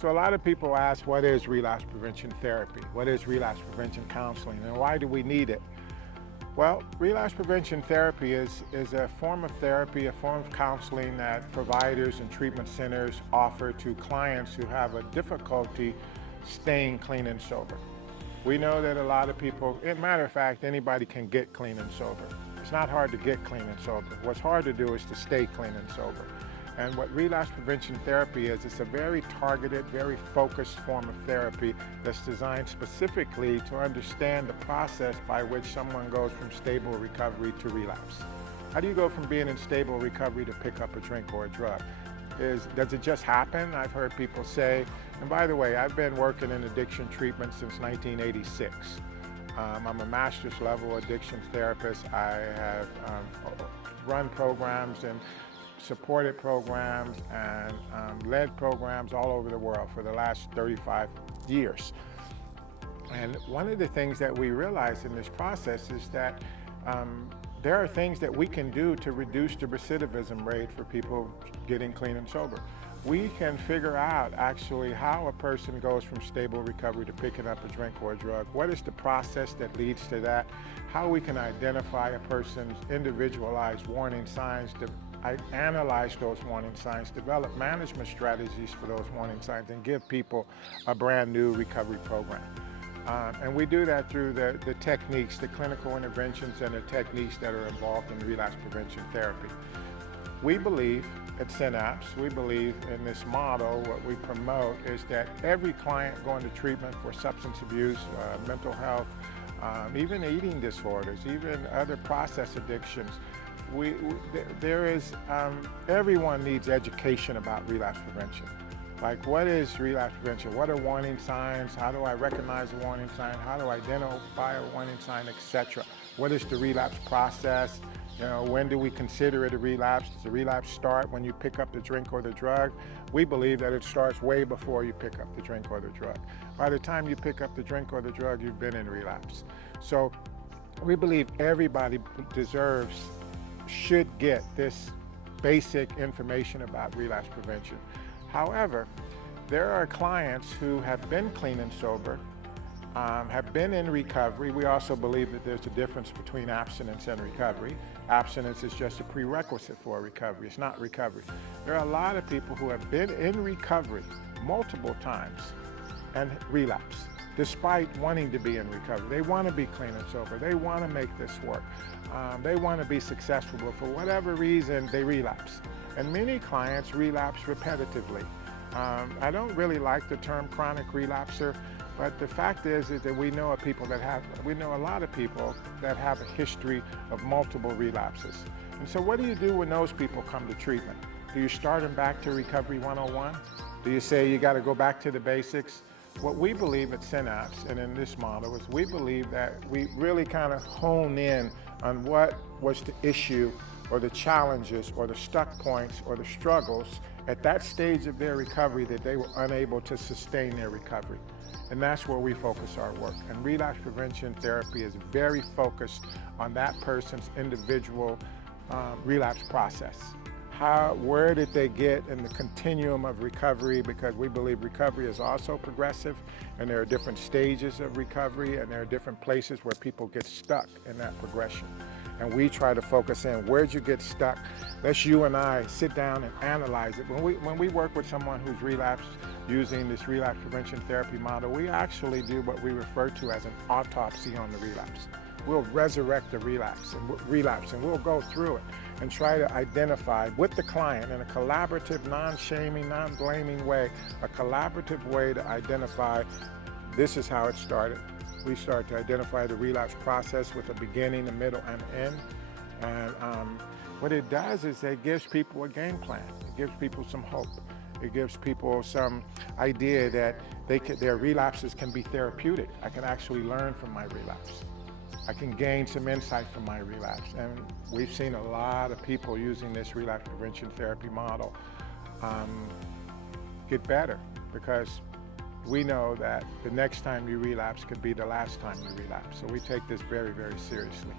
So a lot of people ask, what is relapse prevention therapy? What is relapse prevention counseling, and why do we need it? Well, relapse prevention therapy is a form of therapy, a form of counseling that providers and treatment centers offer to clients who have a difficulty staying clean and sober. We know that a lot of people, as a matter of fact, anybody can get clean and sober. It's not hard to get clean and sober. What's hard to do is to stay clean and sober. And what relapse prevention therapy is, it's a very targeted, very focused form of therapy that's designed specifically to understand the process by which someone goes from stable recovery to relapse. How do you go from being in stable recovery to pick up a drink or a drug? Does it just happen? I've heard people say, and by the way, I've been working in addiction treatment since 1986. I'm a master's level addiction therapist. I have run programs and supported programs and led programs all over the world for the last 35 years. And one of the things that we realize in this process is that there are things that we can do to reduce the recidivism rate for people getting clean and sober. We can figure out actually how a person goes from stable recovery to picking up a drink or a drug. What is the process that leads to that? How we can identify a person's individualized warning signs, analyze those warning signs, develop management strategies for those warning signs, and give people a brand new recovery program. And we do that through the techniques, the clinical interventions and the techniques that are involved in relapse prevention therapy. We believe at Synapse, we believe in this model, what we promote is that every client going to treatment for substance abuse, mental health, even eating disorders, even other process addictions, everyone needs education about relapse prevention. Like, what is relapse prevention? What are warning signs? How do I recognize a warning sign? How do I identify a warning sign, etc.? What is the relapse process? You know, when do we consider it a relapse? Does the relapse start when you pick up the drink or the drug? We believe that it starts way before you pick up the drink or the drug. By the time you pick up the drink or the drug, you've been in relapse. So we believe everybody should get this basic information about relapse prevention. However, there are clients who have been clean and sober, have been in recovery. We also believe that there's a difference between abstinence and recovery. Abstinence is just a prerequisite for recovery. It's not recovery. There are a lot of people who have been in recovery multiple times and relapse, despite wanting to be in recovery. They want to be clean and sober. They want to make this work. They want to be successful, but for whatever reason, they relapse. And many clients relapse repetitively. I don't really like the term chronic relapser, but the fact is that we know a lot of people that have a history of multiple relapses. And so what do you do when those people come to treatment? Do you start them back to Recovery 101? Do you say you got to go back to the basics? What we believe at Synapse and in this model is we believe that we really kind of hone in on what was the issue or the challenges or the stuck points or the struggles at that stage of their recovery that they were unable to sustain their recovery. And that's where we focus our work. And relapse prevention therapy is very focused on that person's individual relapse process. Where did they get in the continuum of recovery? Because we believe recovery is also progressive, and there are different stages of recovery, and there are different places where people get stuck in that progression. And we try to focus in, where'd you get stuck? Let's you and I sit down and analyze it. When we work with someone who's relapsed using this relapse prevention therapy model, we actually do what we refer to as an autopsy on the relapse. We'll resurrect the relapse, and we'll go through it and try to identify with the client in a collaborative, non-shaming, non-blaming way, a collaborative way to identify this is how it started. We start to identify the relapse process with a beginning, a middle, and end. And what it does is it gives people a game plan. It gives people some hope. It gives people some idea that their relapses can be therapeutic. I can actually learn from my relapse. I can gain some insight from my relapse. And we've seen a lot of people using this relapse prevention therapy model get better, because we know that the next time you relapse could be the last time you relapse. So we take this very, very seriously.